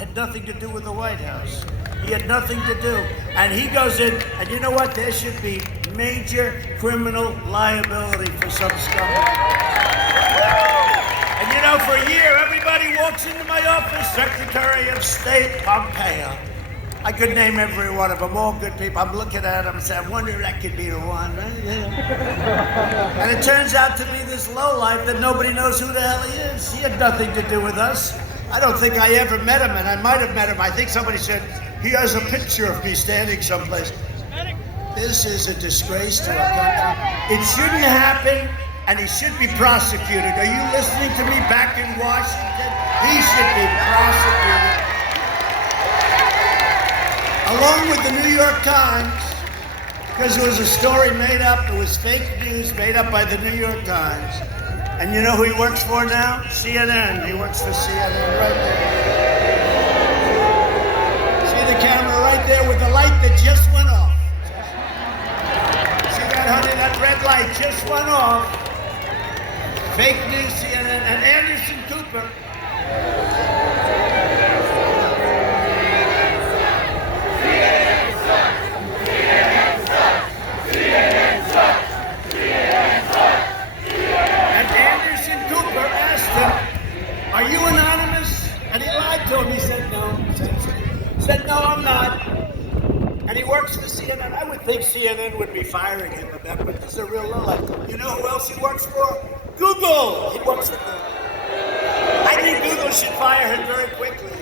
had nothing to do with the White House. He had nothing to do. And he goes in, and you know what? There should be major criminal liability for some scumbag. And you know, for a year, everybody walks into my office, Secretary of State Pompeo. I could name every one of them, all good people. I'm looking at them and saying, I wonder if that could be the one, right? Yeah. And it turns out to be this lowlife that nobody knows who the hell he is. He had nothing to do with us. I don't think I ever met him, and I might have met him. I think somebody said, he has a picture of me standing someplace. This is a disgrace to our country. It shouldn't happen, and he should be prosecuted. Are you listening to me back in Washington? He should be prosecuted. Along with the New York Times, because it was a story made up, it was fake news made up by the New York Times. And you know who he works for now? CNN. He works for CNN right there. See the camera right there with the light that just went off. See that, honey? That red light just went off. Fake news, CNN, and Anderson Cooper. Are you anonymous? And he lied to him. He said no. He said no, I'm not. And he works for CNN. I would think CNN would be firing him about that, but this is a real lowlife. You know who else he works for? Google. He works for Google. I think Google should fire him very quickly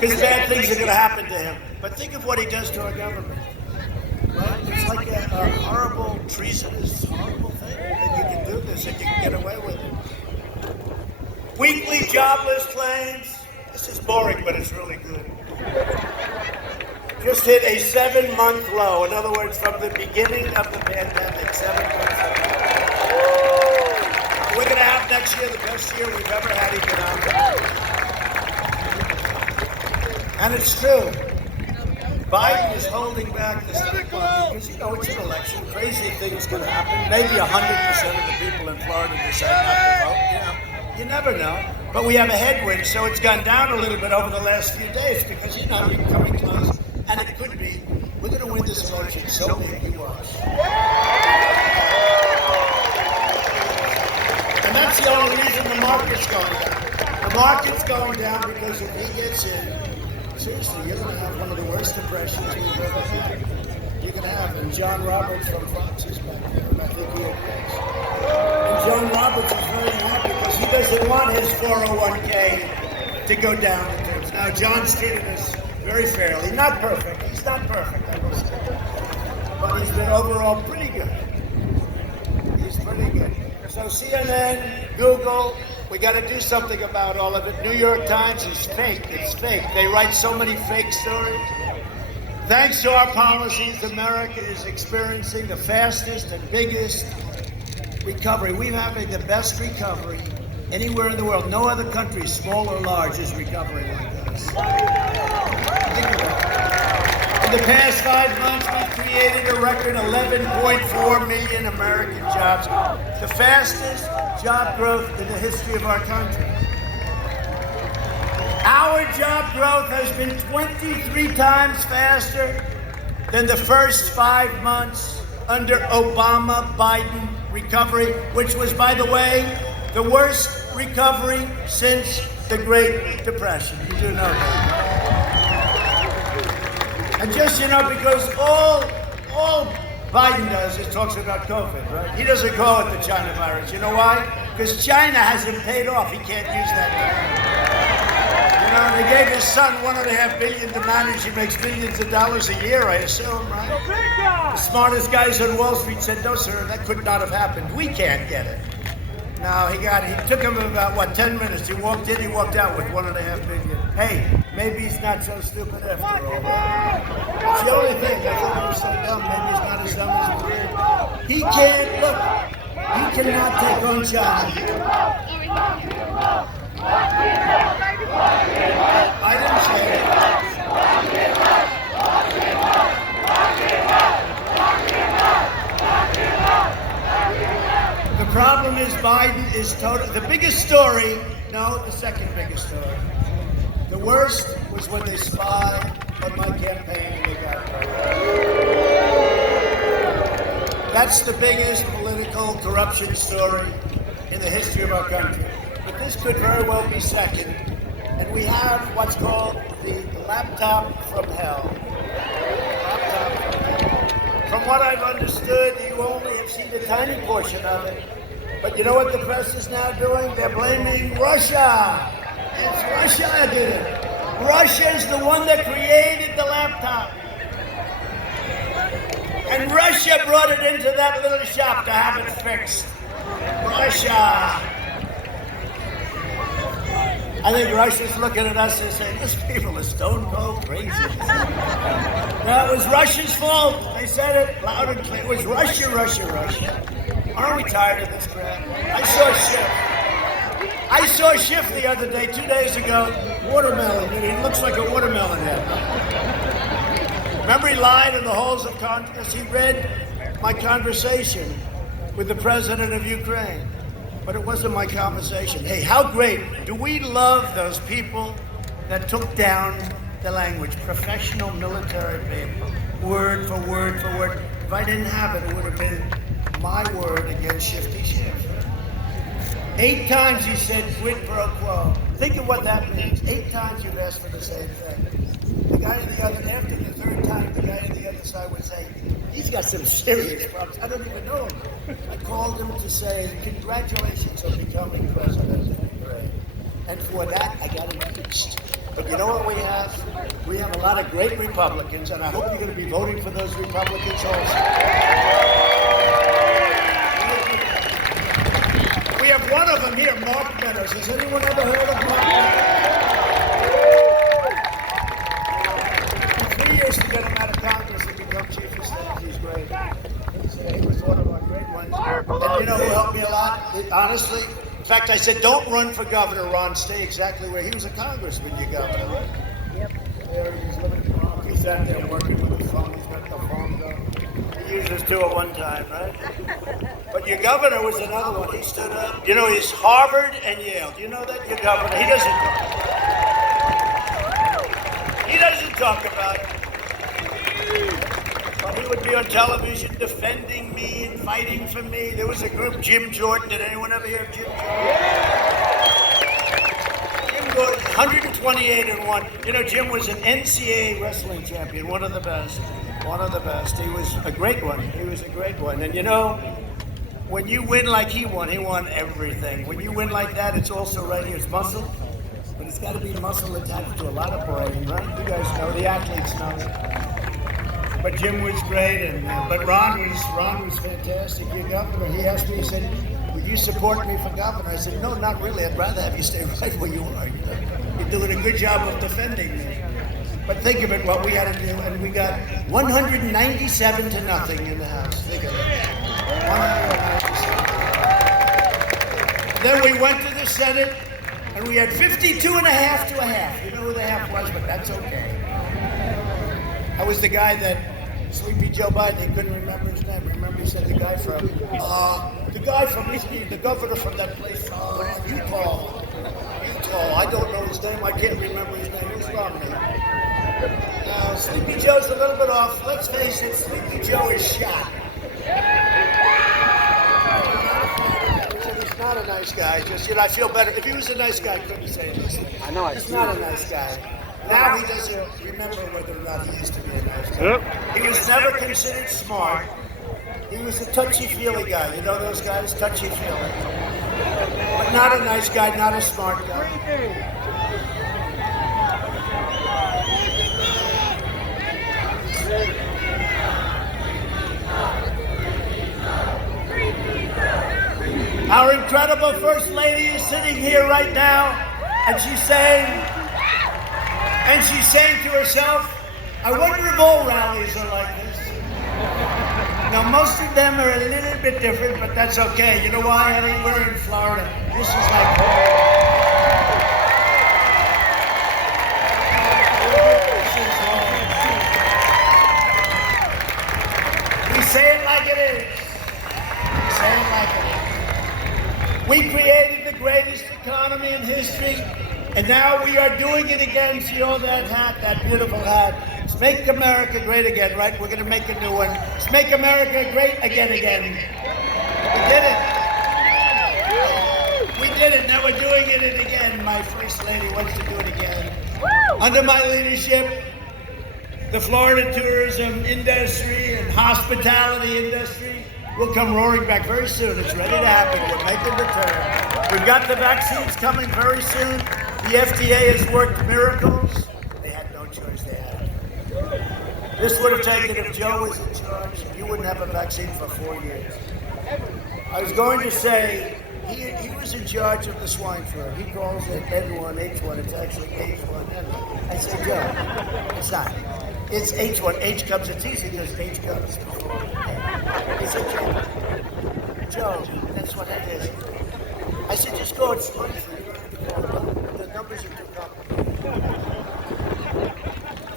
because bad things are going to happen to him. But think of what he does to our government. Right? It's like a horrible, treasonous, horrible thing that you can do this and you can get away with it. Weekly jobless claims. This is boring, but it's really good. Just hit a 7-month low. In other words, from the beginning of the pandemic, 7 months ago. We're going to have next year the best year we've ever had economically. And it's true. Biden is holding back the stock market because, you know, it's an election. Crazy things can happen. Maybe 100% of the people in Florida decide not to vote, you know. You never know. But we have a headwind, so it's gone down a little bit over the last few days because, you know, we're coming close. And it could be, we're going to win this election so big, you watch. And that's the only reason the market's going down. The market's going down because if he gets in, seriously, you're going to have one of the worst depressions we've ever had. You're going to have, and John Roberts from Fox is back there, and I think he agrees. And John Roberts is very happy because he doesn't want his 401k to go down in terms. Now, John's treated us very fairly. Not perfect. He's not perfect, I will say. But he's been overall pretty good. He's pretty good. So CNN, Google, we got to do something about all of it. New York Times is fake. It's fake. They write so many fake stories. Thanks to our policies, America is experiencing the fastest and biggest recovery. We're having the best recovery anywhere in the world. No other country, small or large, is recovering like this. Think of that. In the past 5 months, we've created a record 11.4 million American jobs. The fastest job growth in the history of our country. Our job growth has been 23 times faster than the first 5 months under Obama-Biden recovery, which was, by the way, the worst recovery since the Great Depression. You do know that. And just, you know, because all Biden does is talks about COVID, right? He doesn't call it the China virus. You know why? Because China hasn't paid off. He can't use that. You know, they gave his son $1.5 billion to manage. He makes millions of dollars a year, I assume, right? The smartest guys on Wall Street said, no, sir, that could not have happened. We can't get it. No, he took him about, 10 minutes. He walked in, he walked out with $1.5 billion. Hey, maybe he's not so stupid after all. It's the only thing. I thought he was so dumb. Maybe he's not as dumb as he did. He can't, look, he cannot take on China. I didn't say it. The problem is Biden is total. The biggest story, no, the second biggest story. The worst was when they spied on my campaign and they got it. That's the biggest political corruption story in the history of our country. But this could very well be second. And we have what's called the laptop from hell. Laptop from hell. From what I've understood, you only have seen a tiny portion of it. But you know what the press is now doing? They're blaming Russia. It's Russia that did it. Russia is the one that created the laptop. And Russia brought it into that little shop to have it fixed. Russia. I think Russia's looking at us and saying, these people are stone cold crazy. No, it was Russia's fault. They said it loud and clear. It was Russia, Russia, Russia. Aren't we tired of this crap? I saw Schiff the other day, 2 days ago, watermelon. He looks like a watermelon head. Remember he lied in the halls of Congress? He read my conversation with the president of Ukraine. But it wasn't my conversation. Hey, how great. Do we love those people that took down the language? Professional military people. Word for word for word. If I didn't have it, it would have been my word against Shifty Schiff. 8 times he said quid pro quo. Think of what that means. 8 times you've asked for the same thing. The guy on the other, after the 3rd time, the guy on the other side would say, he's got some serious problems. I don't even know him. I called him to say, congratulations on becoming president of Ukraine. And for that, I got impeached. But you know what we have? We have a lot of great Republicans, and I hope you're going to be voting for those Republicans also. We have one of them here, Mark Meadows. Has anyone ever heard of Mark Meadows? To get him out of Congress and become chief of staff. He's great. He was one of our great ones. And you know who helped me a lot? Honestly, in fact, I said, don't run for governor, Ron. Stay exactly where he was a congressman, you governor, right? Yep. There he's living in Bronx. He's out there working with the phone. He's got the phone going. He used his 2 at one time, right? But your governor was another one. He stood up. You know, he's Harvard and Yale. Do you know that? Your governor. He doesn't talk about it. Well, he would be on television defending me and fighting for me. There was a group, Jim Jordan. Did anyone ever hear of Jim Jordan? Jim Jordan, 128-1. You know, Jim was an NCAA wrestling champion, one of the best. One of the best. He was a great one. He was a great one. And you know, when you win like he won everything. When you win like that, it's also right here. It's muscle. But it's got to be muscle attached to a lot of brain, right? You guys know, the athletes know it. But Jim was great, but Ron was fantastic. Your governor, he asked me, he said, would you support me for governor? I said, no, not really. I'd rather have you stay right where you are. You're doing a good job of defending me. But think of it, what we had to do, and we got 197 to nothing in the House. Think of it. 197. Then we went to the Senate, and we had 52 and a half to a half. You know who the half was, but that's okay. I was the guy that Sleepy Joe Biden, he couldn't remember his name. Remember, he said the guy from the governor from that place, Utah. I don't know his name. I can't remember his name. Who's wrong with me? Sleepy Joe's a little bit off. Let's face it, Sleepy Joe is shot. He's not a nice guy. Just, I feel better. If he was a nice guy, I couldn't say this. I know. He's not a nice guy. Now he doesn't remember whether or not he used to be a nice guy. Yep. He was never considered smart. He was a touchy-feely guy. You know those guys? Touchy-feely. But not a nice guy, not a smart guy. Our incredible First Lady is sitting here right now, and she's saying to herself, I wonder if all rallies are like this. Now, most of them are a little bit different, but that's okay. You know why, honey? We're in Florida. This is like home. We say it like it is. We say it like it is. We created the greatest economy in history. And now we are doing it again. See all that hat, that beautiful hat. It's Make America Great Again, right? We're going to make a new one. It's Make America Great Again. We did it. We did it. Now we're doing it again. My First Lady wants to do it again. Under my leadership, the Florida tourism industry and hospitality industry will come roaring back very soon. It's ready to happen. We're making the turn. We've got the vaccines coming very soon. The FDA has worked miracles. They had no choice. They had it. This would have taken if Joe was in charge. You wouldn't have a vaccine for 4 years. I was going to say, he was in charge of the swine flu. He calls it N1, H1. It's actually H1N1. I said, Joe, it's not. It's H1. H comes, it's easy because H comes before A. He said, Joe, that's what it is. I said, just go and swine flu. The numbers are too complicated.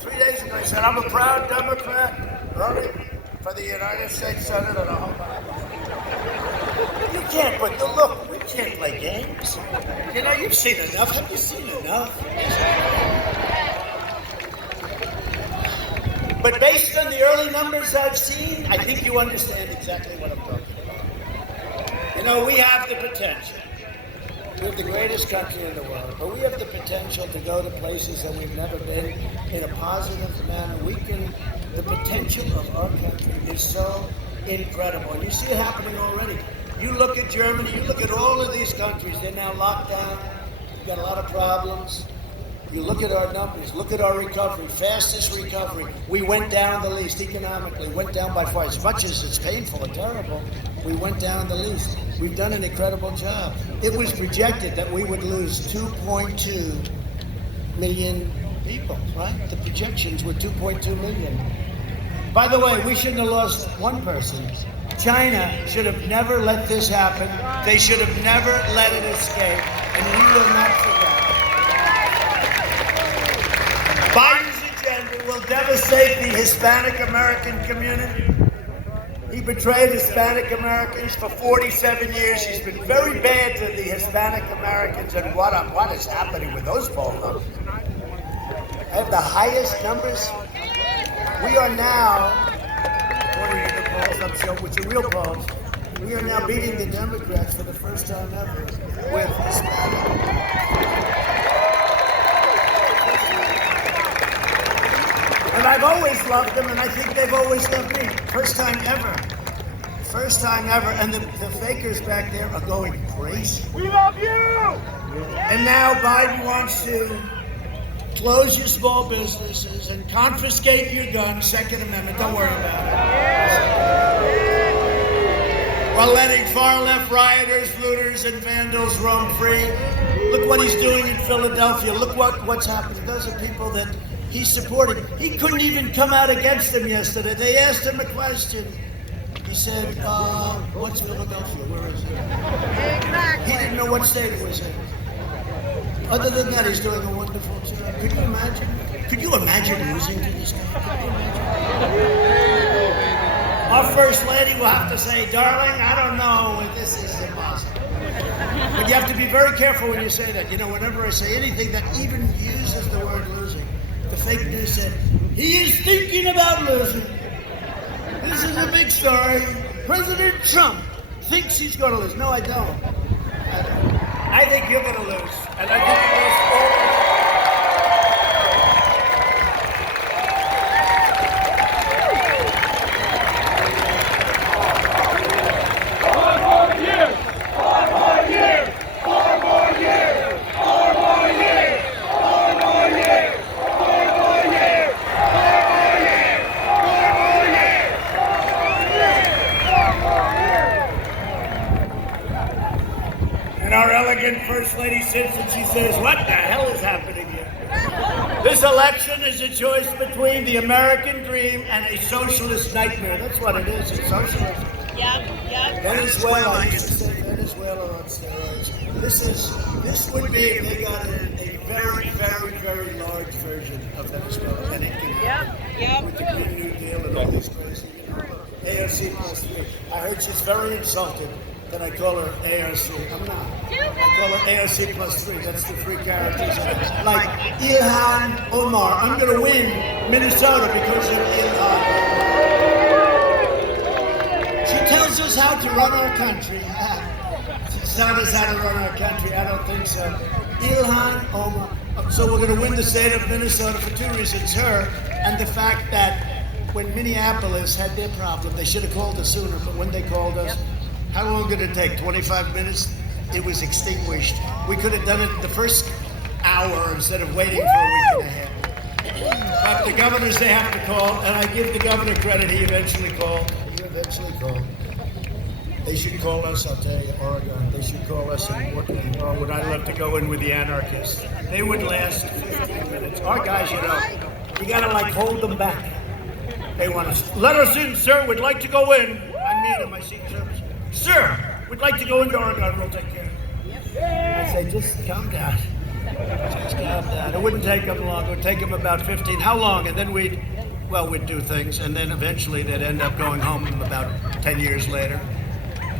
3 days ago, I said, I'm a proud Democrat running for the United States Senate and a whole lot. You can't, but look, we can't play games. You know, you've seen enough. Have you seen enough? But based on the early numbers I've seen, I think you understand exactly what I'm talking about. You know, we have the potential. We're the greatest country in the world, but we have the potential to go to places that we've never been in a positive manner. The potential of our country is so incredible. And you see it happening already. You look at Germany, you look at all of these countries, they're now locked down. We've got a lot of problems. You look at our numbers, look at our recovery, fastest recovery. We went down the least economically, went down by far. As much as it's painful and terrible, we went down the least. We've done an incredible job. It was projected that we would lose 2.2 million people, right? The projections were 2.2 million. By the way, we shouldn't have lost one person. China should have never let this happen. They should have never let it escape, and we will not forget. Biden's agenda will devastate the Hispanic American community. He betrayed Hispanic Americans for 47 years. He's been very bad to the Hispanic Americans, and what is happening with those poll numbers? I have the highest numbers. We are now, according to the polls, I'm sure, which are real polls, we are now beating the Democrats for the first time ever with Hispanic. And I've always loved them, and I think they've always loved me. First time ever. First time ever. And the fakers back there are going crazy. We love you! And now Biden wants to close your small businesses and confiscate your guns, Second Amendment. Don't worry about it. While letting far-left rioters, looters, and vandals roam free. Look what he's doing in Philadelphia. Look what's happening. Those are people that he's supporting. He couldn't even come out against them yesterday. They asked him a question. He said, what's Philadelphia? Where is it? He didn't know what state it was in. Other than that, he's doing a wonderful job. Could you imagine? Could you imagine losing to this guy? Could you imagine? Our First Lady will have to say, darling, I don't know. This is impossible. But you have to be very careful when you say that. You know, whenever I say anything that even uses the word losing, the fake news said, he is thinking about losing. This is a big story. President Trump thinks he's going to lose. No, I don't. I think you're going to lose. And I think you're lose all. Our elegant First Lady sits and she says, what the hell is happening here? This election is a choice between the American dream and a socialist nightmare. That's what it is, it's socialism. Yep. Venezuela, I used to say Venezuela on steroids. This would be if they got a very, very, very large version of Venezuela. And it can happen with the Green New Deal and all these crazy, AOC +3. I heard she's very insulted that I call her AOC. I'm not. I call it AOC +3. That's the three characters. Like Ilhan Omar. I'm going to win Minnesota because of Ilhan Omar. She tells us how to run our country. She tells us how to run our country. I don't think so. Ilhan Omar. So we're going to win the state of Minnesota for two reasons. Her and the fact that when Minneapolis had their problem, they should have called us sooner, but when they called us, how long did it take? 25 minutes? It was extinguished. We could have done it the first hour instead of waiting for a week and a half. But the governors, they have to call, and I give the governor credit, he eventually called. They should call us, I'll tell you, Oregon. They should call us in Portland. Oh, would I love to go in with the anarchists? They would last 15 minutes. Our guys, you gotta like hold them back. They want to let us in, sir. We'd like to go in. I meet them. I see service. Sir, we'd like to go into Oregon. We'll take care of you. I say, just calm down. Just calm down. It wouldn't take them long. It would take them about 15. How long? And then we'd do things. And then eventually they'd end up going home about 10 years later.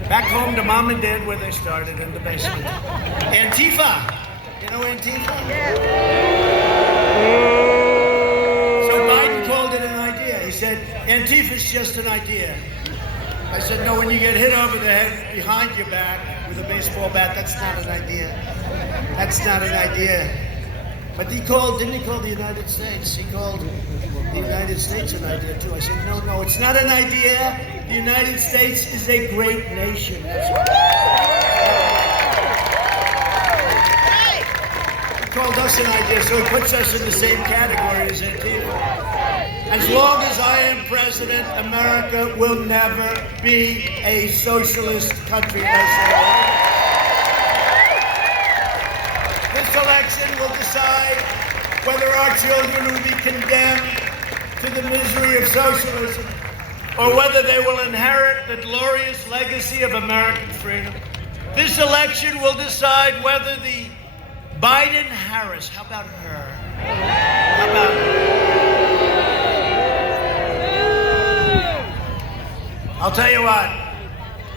Back home to mom and dad where they started, in the basement. Antifa. You know Antifa? So Biden called it an idea. He said, Antifa's just an idea. I said, no, when you get hit over the head behind your back with a baseball bat, that's not an idea. That's not an idea. But didn't he call the United States? He called the United States an idea too. I said, no, it's not an idea. The United States is a great nation. That's what he called us an idea, so he puts us in the same category as Antifa. As long as I am president, America will never be a socialist country. This election will decide whether our children will be condemned to the misery of socialism or whether they will inherit the glorious legacy of American freedom. This election will decide whether the Biden-Harris, how about her? How about her? I'll tell you what,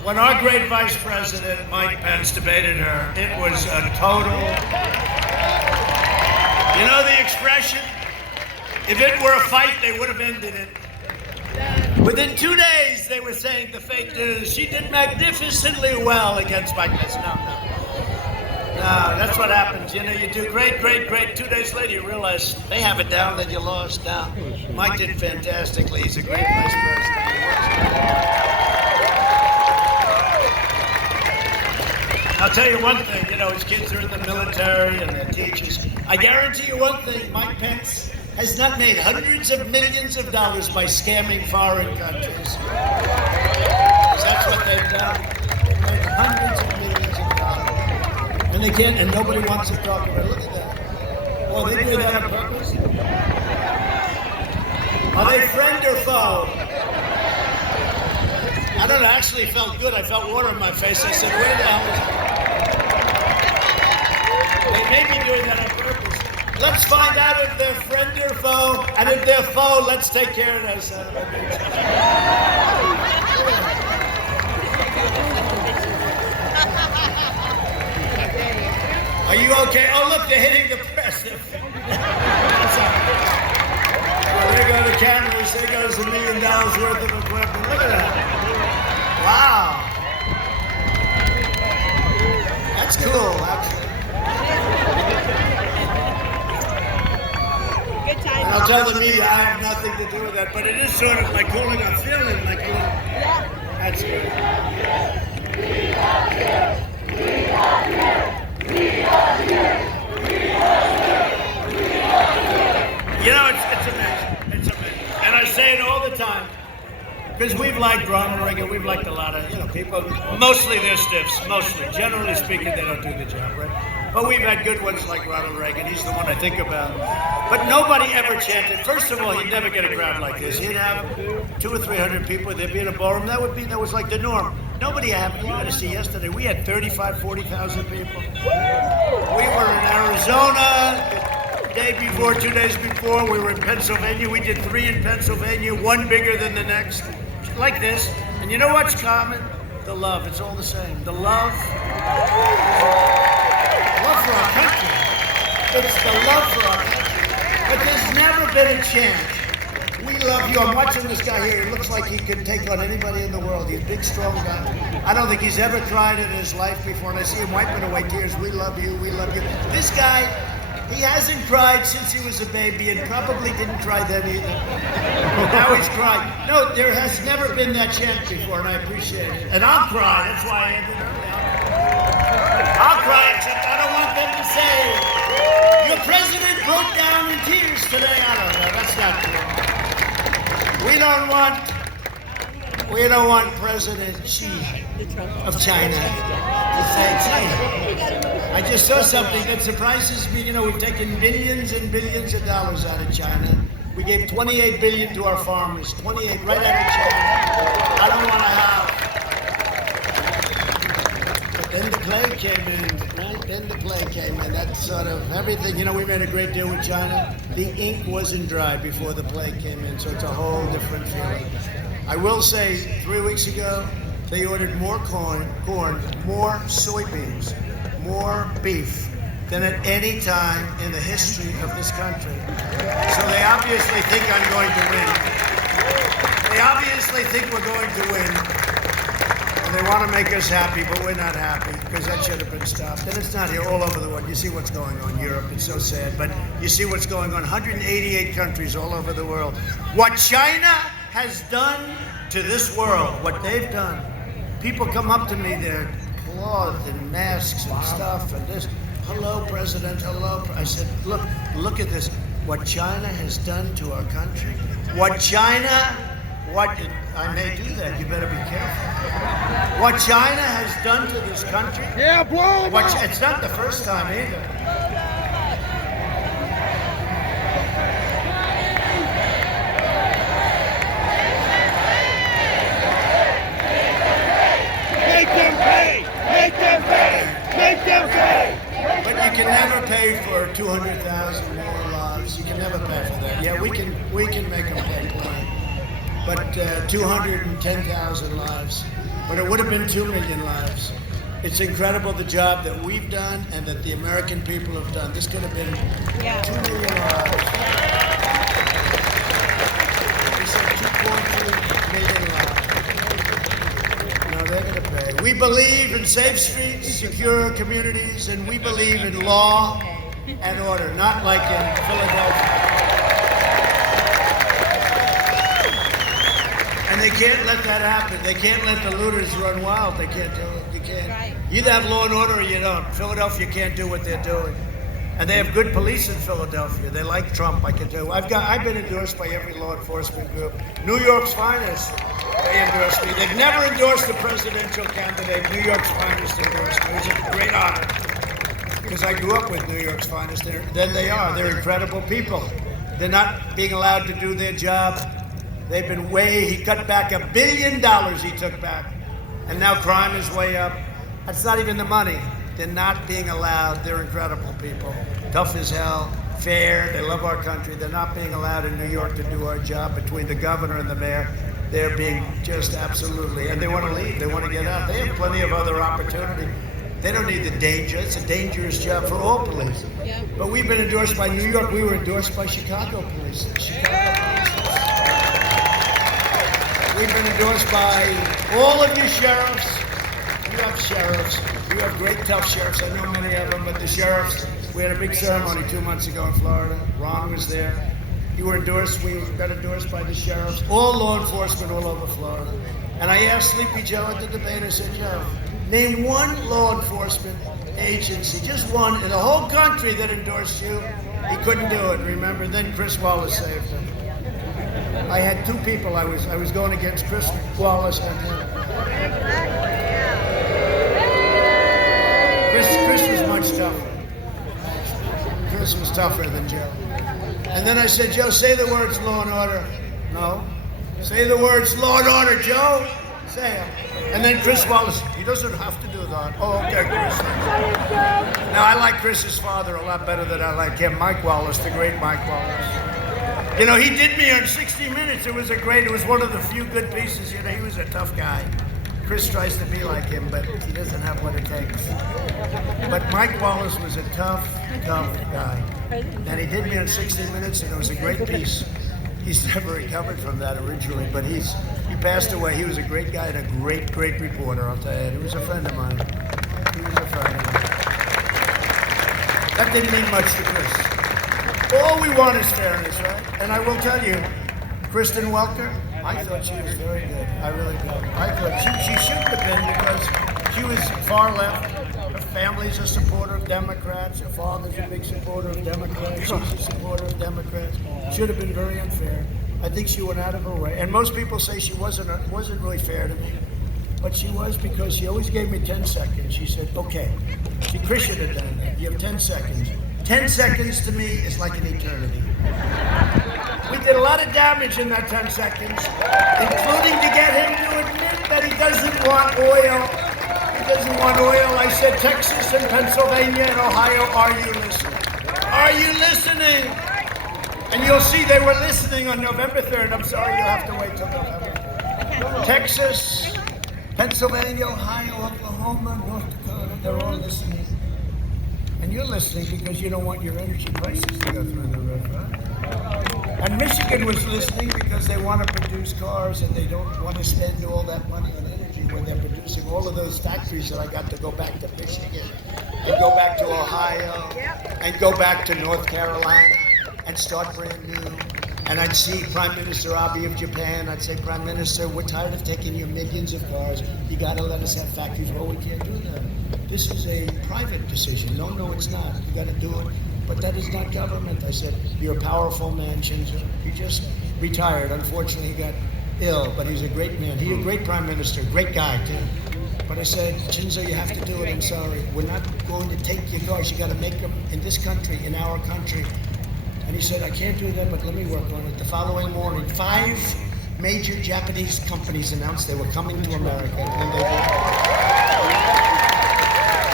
when our great Vice President, Mike Pence, debated her, it was a total, you know the expression? If it were a fight, they would have ended it. Within 2 days, they were saying the fake news. She did magnificently well against Mike Pence. No, that's what happens. You know, you do great. 2 days later, you realize they have it down, then you lost down. Mike did fantastically. He's a great Vice President. I'll tell you one thing, his kids are in the military and they're teachers. I guarantee you one thing, Mike Pence has not made hundreds of millions of dollars by scamming foreign countries. Because that's what they've done. They've made hundreds of millions of dollars. And they can't, and nobody wants to talk about it. Look at that. Oh, they do that on purpose? Are they friend or foe? I don't know, actually felt good. I felt water in my face. I said, where the hell is it? They may be doing that on purpose. Let's find out if they're friend or foe, and if they're foe, let's take care of that son of a bitch. Are you okay? Oh, look, they're hitting the press. Well, there go the cameras. There goes $1 million worth of equipment. Look at that. Wow. That's cool, actually. Good time. And I'll tell the media I have nothing to do with that, but it is sort of like cooling. I'm feeling like a little. That's good. We are here. We are here. We are here. We are here. We are here. It's amazing. It's amazing. And I say it all the time. Because we've liked Ronald Reagan, we've liked a lot of, people. Mostly they're stiffs, mostly. Generally speaking, they don't do the job, right? But we've had good ones like Ronald Reagan. He's the one I think about. But nobody ever chanted. First of all, he'd never get a crowd like this. He'd have 200 or 300 people. They'd be in a ballroom. That was like the norm. Nobody happened. You got to see yesterday. We had 35, 40,000 people. We were in Arizona. Day before, 2 days before, we were in Pennsylvania. We did 3 in Pennsylvania, one bigger than the next. Like this, and you know what's common? The love, it's all the same. The love for our country. It's the love for our country. But there's never been a chance. We love you. I'm watching this guy here. He looks like he could take on anybody in the world. He's a big, strong guy. I don't think he's ever cried in his life before, and I see him wiping away tears. We love you. We love you. This guy, he hasn't cried since he was a baby, and probably didn't cry then either. Now he's crying. No, there has never been that chance before, and I appreciate it. And I'll cry. That's why I ended early. I'll cry, except I don't want them to say, your president broke down in tears today. I don't know. That's not true. We don't want President Xi of China to say China. I just saw something that surprises me. You know, we've taken billions and billions of dollars out of China. We gave $28 billion to our farmers, 28 right out of China. I don't want to have. But then the plague came in, right? Then the plague came in. That sort of everything. You know, we made a great deal with China. The ink wasn't dry before the plague came in, so it's a whole different feeling. I will say, 3 weeks ago, they ordered more corn, more soybeans, more beef than at any time in the history of this country. So they obviously think I'm going to win. They obviously think we're going to win. And they want to make us happy, but we're not happy because that should have been stopped. And it's not here, all over the world. You see what's going on in Europe. It's so sad. But you see what's going on. 188 countries all over the world. What China has done to this world, what they've done. People come up to me, they're clothed in masks and stuff and this. Hello, President, hello. I said, look at this. What China has done to our country. I may do that, you better be careful. What China has done to this country. Yeah, blow them up. It's not the first time either. Make them pay! Make them pay! Make them pay! But you can never pay for 200,000 more lives. You can never pay for that. Yeah, we can make them pay for it. But 210,000 lives. But it would have been 2 million lives. It's incredible the job that we've done and that the American people have done. This could have been 2 million lives. We said 2.2 million lives. No, they're going to pay. We believe in safe streets, secure communities, and we believe in law and order, not like in Philadelphia. And they can't let that happen. They can't let the looters run wild. They can't do it. You can't. Right. You either have law and order or you don't. Philadelphia can't do what they're doing. And they have good police in Philadelphia. They like Trump, I can tell you. I've been endorsed by every law enforcement group. New York's finest, they endorse me. They've never endorsed a presidential candidate. New York's finest endorsed me. It's a great honor. Because I grew up with New York's finest. They're incredible people. They're not being allowed to do their job. They've been he cut back $1 billion he took back. And now crime is way up. That's not even the money. They're not being allowed. They're incredible people. Tough as hell, fair, they love our country. They're not being allowed in New York to do our job between the governor and the mayor. They're being just absolutely, and they want to leave. They want to get out. They have plenty of other opportunity. They don't need the danger. It's a dangerous job for all police. Yeah. But we've been endorsed by New York. We were endorsed by Chicago police. We've been endorsed by all of you sheriffs. You have sheriffs. You have great, tough sheriffs. I know many of them, but the sheriffs, we had a big ceremony 2 months ago in Florida. Ron was there. You were endorsed. We got endorsed by the sheriffs. All law enforcement all over Florida. And I asked Sleepy Joe at the debate, I said, Joe, name one law enforcement agency, just one, in the whole country that endorsed you. He couldn't do it, remember? Then Chris Wallace saved him. I had two people. I was going against Chris Wallace and him. Chris was much tougher. Chris was tougher than Joe. And then I said, Joe, say the words law and order. No. Say the words law and order, Joe. Say them. And then Chris Wallace, he doesn't have to do that. Oh, okay, Chris. Now, I like Chris's father a lot better than I like him, Mike Wallace, the great Mike Wallace. You know, he did me on 60 Minutes. It was one of the few good pieces. You know, he was a tough guy. Chris tries to be like him, but he doesn't have what it takes. But Mike Wallace was a tough guy. And he did me on 60 Minutes, and it was a great piece. He's never recovered from that originally, but he passed away. He was a great guy and a great reporter, I'll tell you. He was a friend of mine. He was a friend of mine. That didn't mean much to Chris. All we want is fairness, right? And I will tell you, Kristen Welker, I thought she was very good. I really did. I thought she shouldn't have been because she was far left. Her family's a supporter of Democrats. Her father's a big supporter of Democrats. She's a supporter of Democrats. Should have been very unfair. I think she went out of her way. And most people say she wasn't really fair to me. But she was, because she always gave me 10 seconds. She said, okay. See, Chris should have done that. You have 10 seconds. 10 seconds to me is like an eternity. We did a lot of damage in that 10 seconds, including to get him to admit that he doesn't want oil. He doesn't want oil. I said, Texas and Pennsylvania and Ohio, are you listening? Are you listening? And you'll see they were listening on November 3rd. I'm sorry, you'll have to wait till November. Texas, Pennsylvania, Ohio, Oklahoma, North Dakota, they're all listening. And you're listening because you don't want your energy prices to go through the roof, right? And Michigan was listening because they want to produce cars and they don't want to spend all that money on energy when they're producing all of those factories that I got to go back to Michigan and go back to Ohio and go back to North Carolina and start brand new. And I'd see Prime Minister Abe of Japan. I'd say, Prime Minister, we're tired of taking your millions of cars. You got to let us have factories. Well, we can't do that. This is a private decision. No, it's not. You got to do it. But that is not government. I said, you're a powerful man, Shinzo. He just retired. Unfortunately, he got ill, but he's a great man. He's a great prime minister, great guy, too. But I said, Shinzo, you have to do it. I'm sorry. We're not going to take your cars. You got to make them in this country, in our country. And he said, I can't do that, but let me work on it. The following morning, 5 major Japanese companies announced they were coming to America. And they did.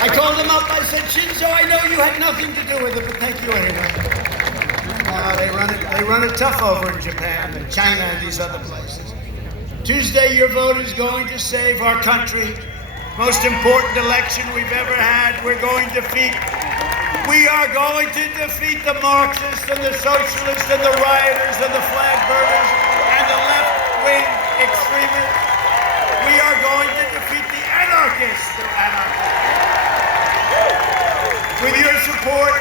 I called them up. I said, Shinzo, I know you had nothing to do with it, but thank you anyway. They run it tough over in Japan and China and these other places. Tuesday, your vote is going to save our country. Most important election we've ever had. We are going to defeat the Marxists and the socialists and the rioters and the flag burners and the left-wing extremists. We are going to defeat the anarchists. With your support,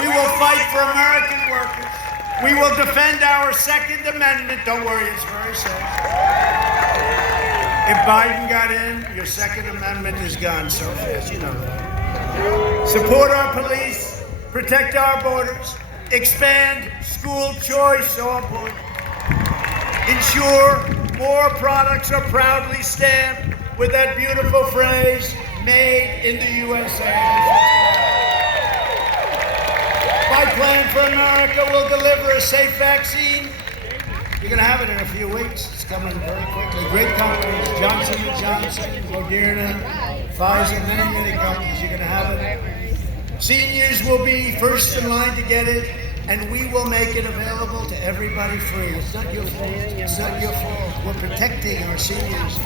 we will fight for American workers. We will defend our Second Amendment. Don't worry, it's very safe. If Biden got in, your Second Amendment is gone so fast, you know that. Support our police, protect our borders, expand school choice, so important. Ensure more products are proudly stamped with that beautiful phrase, made in the USA. My plan for America will deliver a safe vaccine. You're going to have it in a few weeks. It's coming very quickly. Great companies, Johnson & Johnson, Moderna, Pfizer, many companies. You're going to have it. Seniors will be first in line to get it, and we will make it available to everybody free. It's not your fault. It's not your fault. We're protecting our seniors.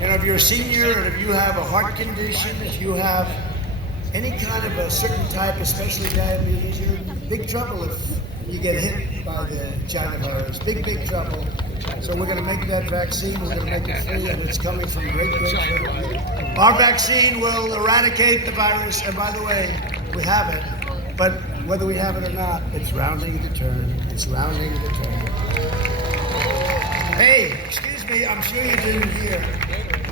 And if you're a senior, and if you have a heart condition, if you have any kind of a certain type, especially diabetes, you're in big trouble if you get hit by the China virus. Big trouble. So we're going to make that vaccine. We're going to make it free, and it's coming from great trouble. Our vaccine will eradicate the virus. And by the way, we have it. But whether we have it or not, it's rounding the turn. It's rounding the turn. Hey, excuse me. I'm sure you didn't hear.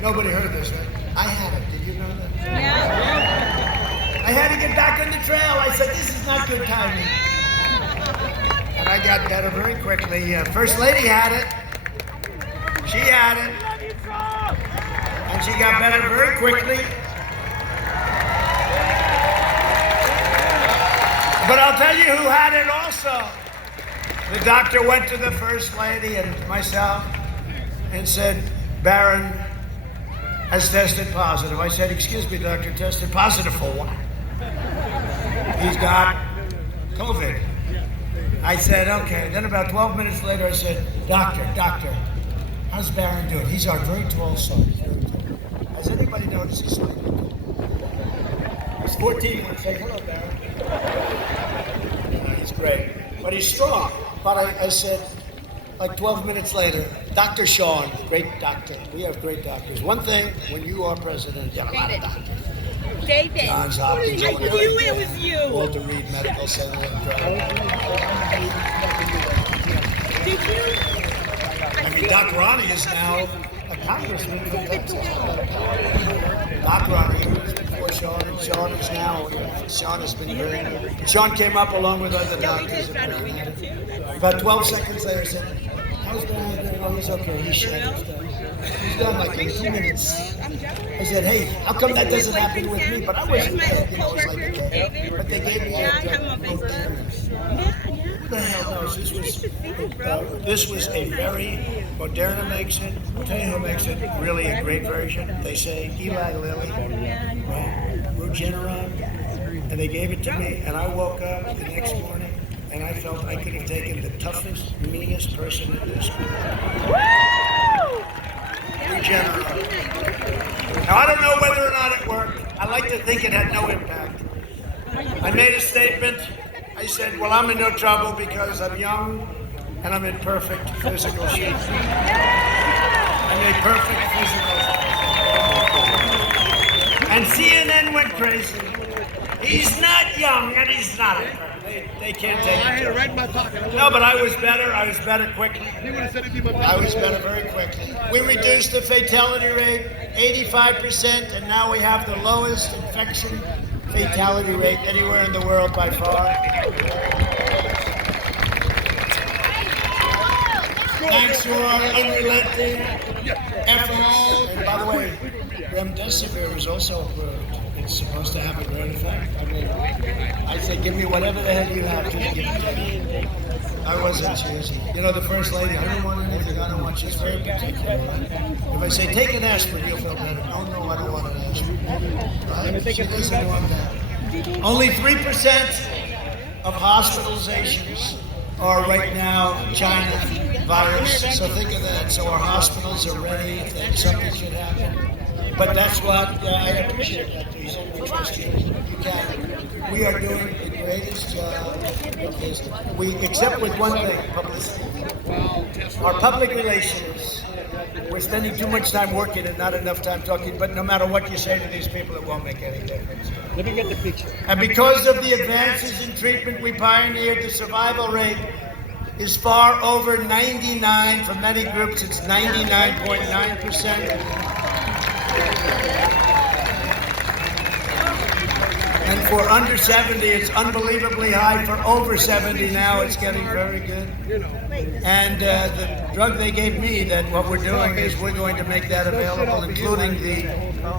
Nobody heard this, right? I had it. Did you know that? Yeah. I had to get back on the trail. I said, this is not good timing. And I got better very quickly. First Lady had it. She had it. And she got better very quickly. But I'll tell you who had it also. The doctor went to the First Lady and myself and said, Barron has tested positive. I said, excuse me, doctor, tested positive for what? He's got COVID. I said, okay. Then about 12 minutes later, I said, doctor, how's Barron doing? He's our very tall son. Does anybody notice he's sleeping? He's 14 months. Say hello, Darren. He's great. But he's strong. But I said, like 12 minutes later, Dr. Sean, great doctor. We have great doctors. One thing, when you are president, you have a lot of doctors. David. Johns Hopkins. I knew it was you. Walter Reed Medical Center. Did you? I mean, Doc Ronnie is now a congressman from Texas. Doc Ronnie was before Sean, and Sean is now. Sean has been very. Sean came up along with other doctors. About 12 seconds later, said, "How's Brian? Oh, he's okay. He's shaved. He's done like in 2 minutes." I said, "Hey, how come that doesn't happen with me?" But I wasn't there. You know, it was like a day. But they gave me a Who the hell knows? This was a very, Moderna makes it, I'll tell you who makes it really a great version. They say Eli Lilly, Regeneron, and they gave it to me, and I woke up the next morning, and I felt I could have taken the toughest, meanest person in this school. Regeneron. Now, I don't know whether or not it worked. I like to think it had no impact. I made a statement. I said, well, I'm in no trouble because I'm young and I'm in perfect physical shape. I'm in perfect physical shape. And CNN went crazy. He's not young and he's not in perfect. They can't take it. I had it right in my pocket. No, but I was better. I was better quickly. He would have said it in my I pocket. was better very quickly. We reduced the fatality rate 85%, and now we have the lowest infection fatality rate anywhere in the world by far. Thanks to our unrelenting efforts. And by the way, remdesivir was also approved. It's supposed to have a great effect. I mean, I say, give me whatever the hell you have to give it to me. I wasn't choosy. You know, the first lady, I don't want anything, I don't want, she's very particular. If I say, take an aspirin, you'll feel better. No, I don't want an aspirin. Right? She doesn't want that. Only 3% of hospitalizations are right now China virus. So think of that. So our hospitals are ready if something should happen. But that's what I appreciate that. Please, we trust you. You can. We are doing the greatest job. Except with one thing, publicity. Our public relations. We're spending too much time working and not enough time talking. But no matter what you say to these people, it won't make any difference. Let me get the picture. And because of the advances in treatment we pioneered, the survival rate is far over 99. For many groups, it's 99.9%. And for under 70, it's unbelievably high. For over 70 now, it's getting very good. And the drug they gave me, that what we're doing is we're going to make that available, including the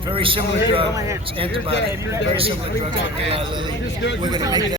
very similar drug, it's antibiotic, very similar drug from Eli Lilly. We're going to make that